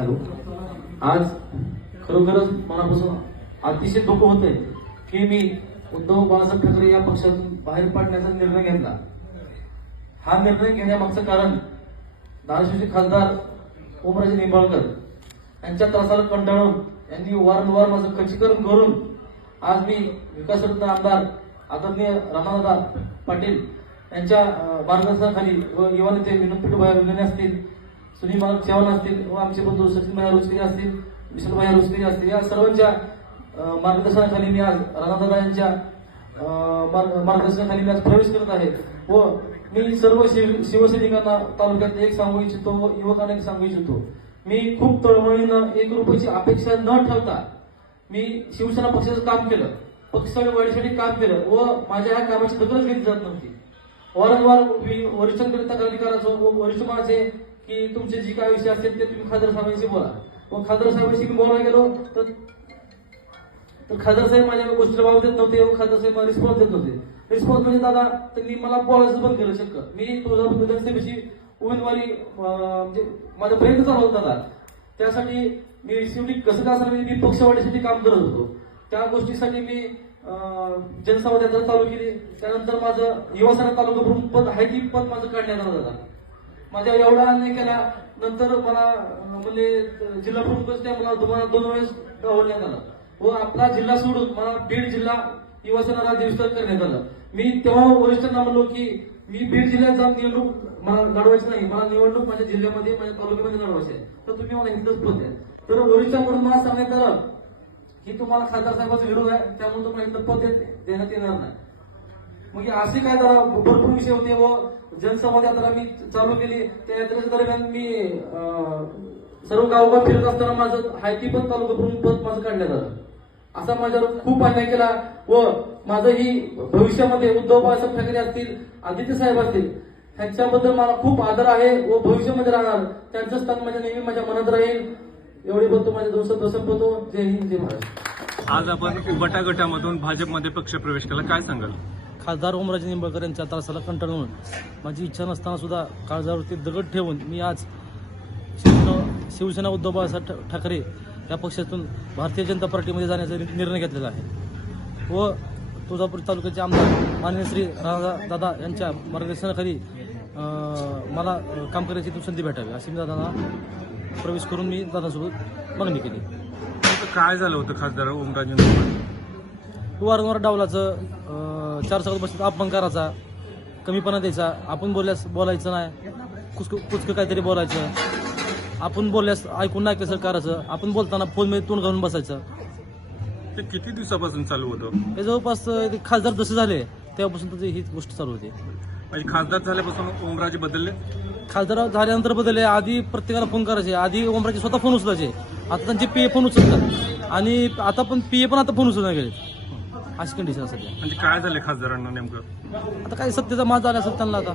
Hello? आज खरोखरच मनापासून अतिशय दुःख आहे की मी उद्धव बाळासाहेब ठाकरे या पक्षातून बाहेर पडण्याचा निर्णय घेतला. हा निर्णय घेण्यामागचं कारण धाराशिवचे खासदार ओमराजे निंबाळकर यांच्या त्रासाला कंटाळून यांनी वारंवार माझं खचीकरण करून आज मी विकासरत्न आमदार आदरणीय रामादादा पाटील यांच्या मार्गदर्शनाखाली व युवा नेते विनोद पिठूभाई विगणे असतील सुनील मला हो, चव्हाण असतील व आमचे बंधू सचिन भाई रोजकरी असतील विशालभाई रोजकरी असतील या सर्वांच्या मार्गदर्शनाखाली मी आज राणादादा यांच्या मार्ग- मार्गदर्शनाखाली मी आज प्रवेश करत आहे. व मी सर्व शिव शिवसैनिकांना तालुक्यात एक सांगू इच्छितो व युवकांना एक सांगू इच्छितो. मी खूप तळमळीनं एक रुपयाची अपेक्षा न ठेवता मी शिवसेना पक्षाचं काम केलं. पक्ष वाढीसाठी काम केलं व माझ्या ह्या कामाची दखलच घेतली जात नव्हती. वारंवार मी वरिष्ठांकडे तक्रारी व वरिष्ठ माझे की तुमचे जी काय विषय असतील ते तुम्ही खासदार साहेबांशी बोला. व खासदार साहेबांशी मी बोलायला गेलो तर तर खासदार साहेब माझ्या गोष्टीला वाव देत नव्हते व खासदार साहेब मला रिस्पॉन्स देत नव्हते. रिस्पॉन्स म्हणजे दादा त्यांनी मला बोलायचं बंद केलं शक्य मी तुळजापूर विधानसभेची उमेदवारी म्हणजे माझा प्रयत्न चालू होता दादा. त्यासाठी मी शेवटी कसं का असं मी पक्षवाढीसाठी काम करत होतो. त्या गोष्टीसाठी मी जनसभा यात्रा चालू केली. त्यानंतर माझं युवासेना तालुका प्रमुख पद आहे ती पद माझं काढण्यात आलं दादा. माझ्या एवढा अन्याय केला. नंतर मला म्हणजे जिल्हा प्रमुख त्या मला तुम्हाला दोन वेळेस डावलण्यात आलं. व आपला जिल्हा सोडून मला बीड जिल्हा युवासेना राज्य विस्तार करण्यात आलं. मी तेव्हा वरिष्ठांना म्हणलो की मी बीड जिल्ह्यात जाऊन निवडणूक मला लढवायची नाही. मला निवडणूक माझ्या जिल्ह्यामध्ये माझ्या तालुक्यामध्ये लढवायची आहे. तर तुम्ही मला हिंदच पद द्या तर वरिष्ठांकडून मला सांगण्यात आलं की तुम्हाला खासदार साहेबाचा विरोध आहे. त्यामुळे तुम्हाला इथं पद देण्यात येणार नाही. मग असे काय जरा भरपूर विषय होते व जनसंवाद यात्रा मी चालू केली. त्या यात्रेच्या दरम्यान मी सर्व गावोगाव फिरत असताना माझं हायती पण तालुका प्रमुख पद माझं काढण्यात आलं. असा माझ्यावर खूप अन्याय केला व माझं ही भविष्यामध्ये उद्धव बाळासाहेब ठाकरे असतील आदित्य साहेब असतील ह्यांच्याबद्दल मला खूप आदर आहे व भविष्यामध्ये राहणार. त्यांचं स्थान माझ्या नेहमी माझ्या मनात राहील. एवढे बोलतो माझ्या दोन शब्द संपवतो. जय हिंद जय महाराष्ट्र. आज आपण उबटा गटामधून भाजपमध्ये पक्षप्रवेश केला. काय सांगाल? खासदार ओमराजे निंबाळकर यांच्या त्रासाला कंटाळून माझी इच्छा नसताना सुद्धा काळजावरती दगड ठेवून मी आज शिवसेना शिवसेना उद्धव बाळासाहेब ठाकरे या पक्षातून भारतीय जनता पार्टीमध्ये जाण्याचा निर्णय घेतलेला आहे. व तुळजापूर तालुक्याचे आमदार माननीय श्री राणा दादा यांच्या मार्गदर्शनाखाली मला काम करण्याची ती संधी भेटावी. अशी मी दादांना प्रवेश करून मी दादासोबत मागणी केली. काय झालं होतं खासदार ओमराजे वारंवार डावलाचं चार चौकात बसत अपमान करायचा कमीपणा द्यायचा. आपण बोलल्यास बोलायचं नाही. कुचक कुचकं काहीतरी बोलायचं. आपण बोलल्यास ऐकून नाही कसं करायचं. आपण बोलताना फोनमध्ये तोंड घालून बसायचं. ते किती दिवसापासून चालू होतं? हे जवळपास ते खासदार जसे झाले तेव्हापासून त्याची ही गोष्ट चालू होती. म्हणजे खासदार झाल्यापासून ओमराजे बदलले? खासदार झाल्यानंतर बदलले. आधी प्रत्येकाला फोन करायचे. आधी ओमराजे स्वतः फोन उचलायचे. आता त्यांचे पीए फोन उचलतात. आणि आता पण पीए पण आता फोन उचलणार गेले अशी कंडिशन सध्या. म्हणजे काय झाले खासदारांना नेमकं? आता काही सत्तेचा माज झाला असेल त्यांना आता.